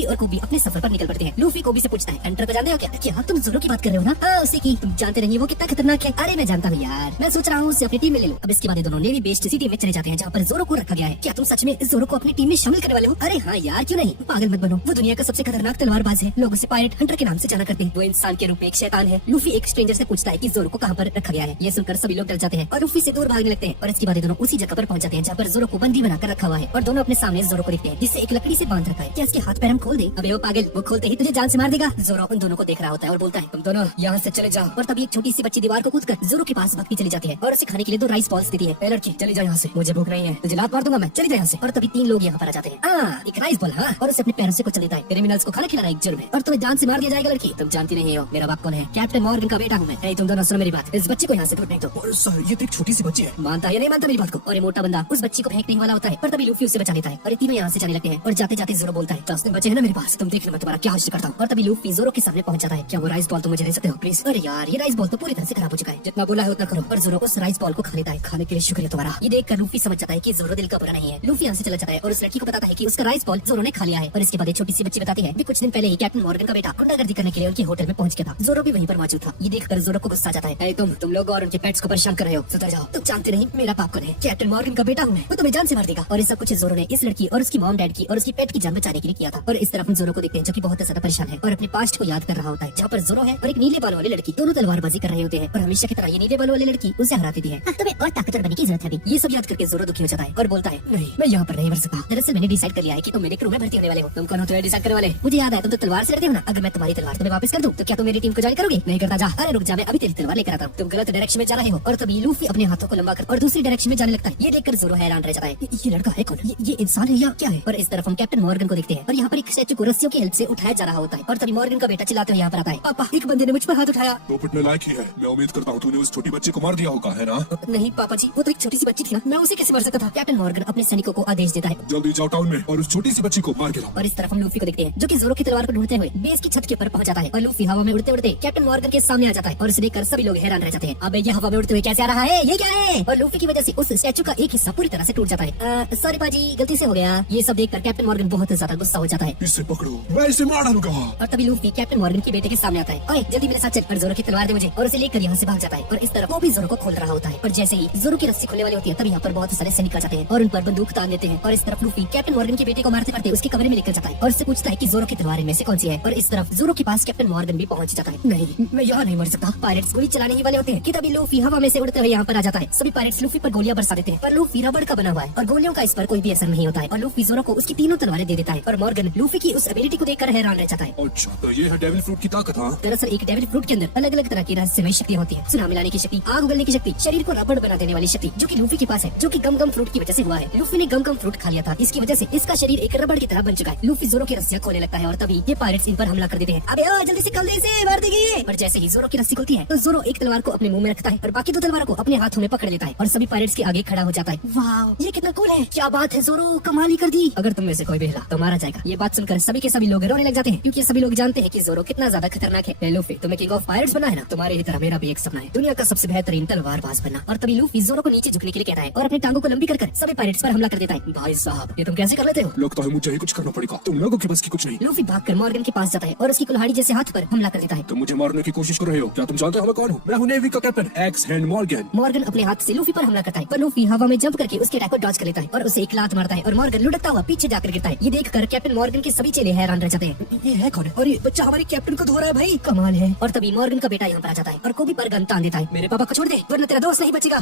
Luffy और कोबी अपने सफर पर निकल पड़ते हैं। लूफी कोबी से पूछता है, हंटर को जानते हो क्या? क्या तुम जोरो की बात कर रहे हो ना? हाँ उसी की। तुम जानते नहीं वो कितना खतरनाक है। अरे मैं जानता हूँ यार, मैं सोच रहा हूँ उसे अपनी टीम में ले लूं। अब इसके बाद ये दोनों नेवी बेस्ड सिटी में चले जाते हैं जहाँ पर जोरो को रखा गया है। क्या तुम सच में जोरो को अपनी टीम में शामिल करने वाले हो? अरे हाँ यार, क्यों नहीं। पागल मत बनो, वो दुनिया का सबसे खतरनाक तलवारबाज है। लोग उसे पायरेट हंटर के नाम से जाना करते हैं। वो इंसान के रूप में एक शैतान है। लूफी एक स्ट्रेंजर से पूछता है कि जोरो को कहाँ पर रखा गया है। ये सुनकर सभी लोग डर जाते हैं और लूफी से दूर भागने लगते हैं। और इसके बाद ये दोनों उसी जगह पर पहुंच जाते हैं जहाँ पर जोरो को बंदी बनाकर रखा हुआ है और दोनों अपने सामने जोरो को देखते हैं जिससे एक लकड़ी से बांध रखा है। क्या इसके हाथ पैर हम खोल दे? अबे वो पागल, वो खोलते ही तुझे जान से मार देगा। जोरो उन दोनों को देख रहा होता है और बोलता है, तुम दोनों यहाँ से चले जाओ। और तभी एक छोटी सी बच्ची दीवार को कूदकर जोरो के पास भागती चली जाती है और उसे खाने के लिए 2 राइस बॉल्स देती है। ए लड़की, चली जा यहाँ से, मुझे भूख नहीं है, तुझे लात मार दूंगा मैं, चली जा यहाँ से। और तभी 3 लोग यहाँ पर आ जाते हैं। एक राइस बॉल, हाँ, और उसे अपने पैरों से कुचल देता है। क्रिमिनल्स को खाना खिलाना एक जुर्म है और तुम्हें जान से मार दिया जाएगा। लड़की, तुम जानती नहीं हो मेरा बाप कौन है? कैप्टन मॉर्गन का बेटा हूँ मैं। तुम दोनों सुनो मेरी बात, इस बच्चे को यहाँ से दूर फेंक दो। सर ये तो एक छोटी सी बच्ची है। मानता है या नहीं मानता मेरी बात को? और ये मोटा बंदा उस बच्ची को फेंकने वाला होता है पर तभी लूफी उसे बचा लेता है और ये तीनों यहाँ से जाने लगते हैं। और जाते जाते जोरो बोलता है, 10 दिन बचे हैं ना मेरे पास, तुम देखना मैं तुम्हारा क्या हासिल करता हूँ। और तभी लूफी जोरो के सामने पहुंच जाता है। क्या वो राइस बॉल तुम मुझे दे सकते हो प्लीज? अरे यार, ये राइस बॉल तो पूरी तरह से खराब हो चुका है, जितना बोला है उतना करो। पर जोरो उस राइस बॉल को खा लेता है। खाने के लिए शुक्रिया तुम्हारा। ये देखकर लूफी समझ जाता है कि जोरो दिल का बुरा नहीं है। लूफी यहाँ से चला जाता है और उस लड़की को बताता है कि उसका राइस बॉल जोरो ने खा लिया है। और इसके बाद एक छोटी सी बच्ची बताती है कि कुछ दिन पहले ही कैप्टन मॉर्गन का बेटा गुंडागर्दी करने के लिए उनके होटल में पहुंच गया था। जोरो भी वहीं पर मौजूद था। ये देखकर जोरो को गुस्सा जाता है, तुम लोग और उनके पेट्स को परेशान कर रहे हो, सुधर जाओ। तुम जानते नहीं मेरा बाप कौन है? कैप्टन मॉर्गन का बेटा हूँ मैं, वो तुम्हें जान से मार देगा। और ये सब कुछ जोरो ने इस लड़की और उसकी मॉम डैड की और उसकी पेट की जान बचाने के लिए किया था। और इस तरफ हम जोरो को देखते हैं जो कि बहुत ज्यादा परेशान है और अपने पास्ट को याद कर रहा होता है जहाँ पर जोरो है और एक नीले बालों वाली लड़की दोनों तलवारबाजी कर रहे होते हैं। और हमेशा की तरह ये नीले बालों वाली लड़की उसे हरा देती है। तुम्हें और ताकतवर बनने की जरूरत है। ये सब याद करके जोरो दुखी हो जाता है और बोलता है, नहीं मैं यहाँ पर नहीं मर सकता। दरअसल मैंने डिसाइड कर लिया है कि तुम मेरे क्रू में भर्ती होने वाले हो। तुम कौन हो तुम्हें डिसाइड करने वाले? मुझे याद है तुम तो तलवार से लड़ते हो ना। अगर मैं तुम्हारी तलवार तुम्हें वापस कर दूं तो क्या तुम मेरी टीम को ज्वाइन करोगे? नहीं करता, जा। अरे रुक जा, मैं अभी तेरी तलवार लेकर आता हूँ। तुम गलत डायरेक्शन में जा रहे हो। और तभी लूफी अपने हाथों को लंबा कर और दूसरी डायरेक्शन में जाने लगता है। ये देखकर जोरो हैरान रह जाता है, ये लड़का है कौन? ये इंसान है या क्या है? और इस तरफ हम कैप्टन मॉर्गन को देखते हैं और यहाँ पर एक स्टैचू को रस्सियों की हेल्प से उठाया जा रहा होता है। और तभी मॉर्गन का बेटा चिल्लाते हुए यहाँ पर आता है, पापा एक बंदे ने मुझ पर हाथ उठाया। तो पिटने लायक ही है। मैं उम्मीद करता हूँ तूने उस छोटी बच्ची को मार दिया होगा, है ना? नहीं पापा जी, वो तो एक छोटी सी बच्ची थी ना, मैं उसे कैसे मार सकता था? कैप्टन मॉर्गन अपने सैनिकों को आदेश देता है, जल्दी जाओ टाउन में और उस छोटी सी बच्ची को मार के लाओ। और इस तरफ हम लूफी को देखते हैं जो कि जोरो की तलवार को ढूंढते हुए बेस की छत के ऊपर पहुंच जाता है। और लूफी हवा में उड़ते उड़ते कैप्टन मॉर्गन के सामने आ जाता है और इसे देखकर सभी लोग हैरान रह जाते हैं। अबे ये हवा में उड़ते हुए कैसे आ रहा है? ये क्या है? और लूफी की वजह से उस स्टैचू का एक हिस्सा पूरी तरह से टूट जाता है। सॉरी पाजी, गलती से हो गया। ये सब देखकर कैप्टन मॉर्गन बहुत ज्यादा गुस्सा हो जाता है। इसे पकड़ो, मैं इसे मार डालूंगा। और तभी लूफी कैप्टन मॉर्गन के बेटे के सामने आता है। ओए जल्दी मेरे साथ चल। और जोरो की तलवार दे मुझे। और उसे लेकर यहाँ से भाग जाता है। और इस तरफ वो भी जोरो को खोल रहा होता है। और जैसे ही जोरो की रस्सी खुलने वाली होती है तभी यहाँ पर बहुत सारे सैनिक आ जाते हैं और उन पर बंदूक तान देते हैं। और इस तरफ लूफी कैप्टन मॉर्गन के बेटे को मारते मारते उसके कमरे में लेकर जाता है और उससे पूछता है कि जोरो की तलवार में से कौन सी है। और इस तरफ जोरो के पास कैप्टन मॉर्गन भी पहुंच जाता है। नहीं मैं यहाँ नहीं मर सकता। पायरेट्स गोली चलाने ही वाले होते हैं कि तभी लूफी हवा में से उड़ते हुए यहाँ पर आ जाता है। सभी पायरेट्स लूफी पर गोलियां बरसा देते हैं पर लूफी रबड़ का बना हुआ है और गोलियों का इस पर कोई भी असर नहीं होता है। और लूफी जोरो को उसकी तीनों तलवारें दे देता है और मॉर्गन लूफी की उस एबिलिटी को देखकर हैरान रह जाता है। अच्छा तो ये है डेविल फ्रूट की ताकत। हाँ दरअसल एक डेविल फ्रूट के अंदर अलग अलग तरह की रहस्यमय शक्तियां होती है। सुनामी लाने की शक्ति, आग उगलने की शक्ति, शरीर को रबड़ बना देने वाली शक्ति जो कि लूफी के पास है, जो कि गम गम फ्रूट की वजह से हुआ है। लूफी ने गम गम फ्रूट खा लिया था, इसकी वजह से इसका शरीर एक रबड़ की तरह बन चुका है। लूफी जोरो की रस्सियां खोलने लगता है और तभी ये पायरेट्स इन पर हमला कर देते हैं। अबे ओ जल्दी से खोल दे इसे, मार देंगे। और जैसे ही जोरो की रस्सी खुलती है तो जोरो एक तलवार को अपने मुंह में रखता है और बाकी 2 तलवारों को अपने हाथों में पकड़ लेता है और सभी पायरेट्स के आगे खड़ा हो जाता है। वाह ये कितना कूल है, क्या बात है जोरो, कमाल ही कर दी। अगर तुम में से कोई भी हिला तो मारा जाएगा। ये बात सुनकर सभी के सभी लोग रोने लग जाते हैं क्योंकि सभी लोग जानते हैं कि जोरो कितना ज्यादा खतरनाक है। लूफी तुम्हें किंग ऑफ पायरेट्स बना है ना, तुम्हारी ही तरह मेरा भी एक सपना है, दुनिया का सबसे बेहतरीन तलवारबाज बनना। और तभी लूफी जोरो को नीचे झुकने के लिए कहता है और अपनी टांगों को लंबी कर सभी पायरेट्स पर हमला कर देता है। भाई साहब ये तुम कैसे कर लेते हो? लगता है मुझे ही कुछ करना पड़ेगा, तुम लोगों के बस की कुछ नहीं। लूफी भागकर मॉर्गन के पास जाता है और उसकी कुल्हाड़ी जैसे हाथ पर हमला कर देता है। तुम मुझे मारने की कोशिश कर रहे हो? क्या तुम जानते हो मैं कौन हूँ? मैं हूँ नेवी का captain x hand Morgan. Morgan अपने हाथ से लूफी पर हमला करता है पर लूफी हवा में जंप करके उसके अटैक को डॉज कर लेता है और उसे एक लात मारता है और मॉर्गन लुढ़कता हुआ पीछे जाकर गिरता है। ये देखकर कैप्टन मॉर्गन के सभी चेले हैरान रह जाते हैं। ये है कौन? और ये बच्चा हमारे कैप्टन को धो रहा है भाई, कमाल है। और तभी मॉर्गन का बेटा यहाँ पर आ जाता है और कोबी पर गन तान देता है। मेरे पापा को छोड़ दे वरना तेरा दोस्त नहीं बचेगा।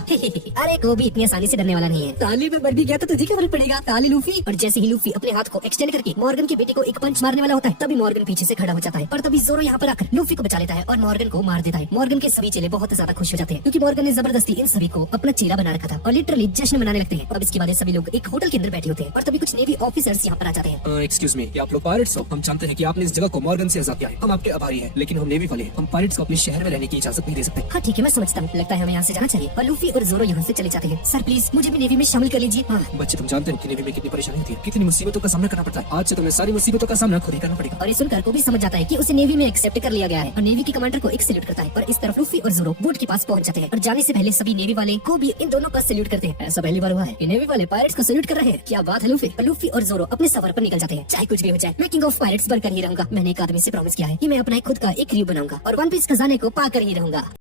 अरे कोबी इतनी आसानी से डरने वाला नहीं है, ताली में मर भी गया तो तुझे क्या फर्क पड़ेगा, ताली लूफी। और जैसे ही लूफी अपने हाथ को एक्सटेंड करके मॉर्गन के बेटे को एक पंच मारने वाला होता है तभी मॉर्गन पीछे से खड़ा हो जाता है और तभी जोरो यहाँ पर आकर लूफी को बचा लेता है और मॉर्गन को मार देता है। मॉर्गन के सभी चेले बहुत ज्यादा खुश हो जाते हैं क्योंकि मॉर्गन ने जबरदस्ती इन सभी को अपना चेला बना रखा था और लिटरली जश्न मनाने लगते हैं। और इसके बाद सभी लोग एक होटल के अंदर बैठे होते हैं और तभी कुछ नेवी ऑफिसर्स यहाँ पर आ जाते हैं। एक्सक्यूज मी, क्या आप लोग पायरेट्स हो? हम जानते हैं कि आपने इस जगह को मॉर्गन से आजाद किया है, हम आपके आभारी हैं, लेकिन हम नेवी वाले हैं, हम पायरेट्स को अपने शहर में रहने की इजाजत नहीं दे सकते। हाँ ठीक है मैं समझता हूँ, लगता है हमें यहाँ से जाना चाहिए। और लूफी और जोरो यहाँ से चले जाते हैं। सर प्लीज मुझे भी नेवी में शामिल कर लीजिए। हाँ बच्चे तुम जानते हो कि नेवी में कितनी परेशानी होती है, कितनी मुसीबतों का सामना करना पड़ता है। आज से तुम्हें सारी मुसीबतों का सामना खुद ही करना पड़ेगा। और ये सुनकर को भी समझ जाता है कि उसे नेवी में एक्सेप्ट कर लिया गया है और नेवी की कमांडर को एक सैल्यूट करता है। और इस तरफ लूफी और जोरो बोट के पास पहुंच जाते हैं और जाने से पहले सभी नेवी वाले को भी इन दोनों का सैल्यूट करते हैं। ऐसा पहली बार हुआ है कि नेवी वाले पायरेट्स को सैल्यूट कर रहे हैं, क्या बात है लूफी। और लूफी और जोरो अपने सफर पर निकल जाते हैं। चाहे कुछ भी भी हो जाए, मैं किंग ऑफ पायरेट्स बनकर ही रहूंगा। मैंने एक आदमी से प्रॉमिस किया है कि मैं अपना खुद का एक क्रू बनाऊंगा और वन पीस खजाने को पाकर ही रहूंगा।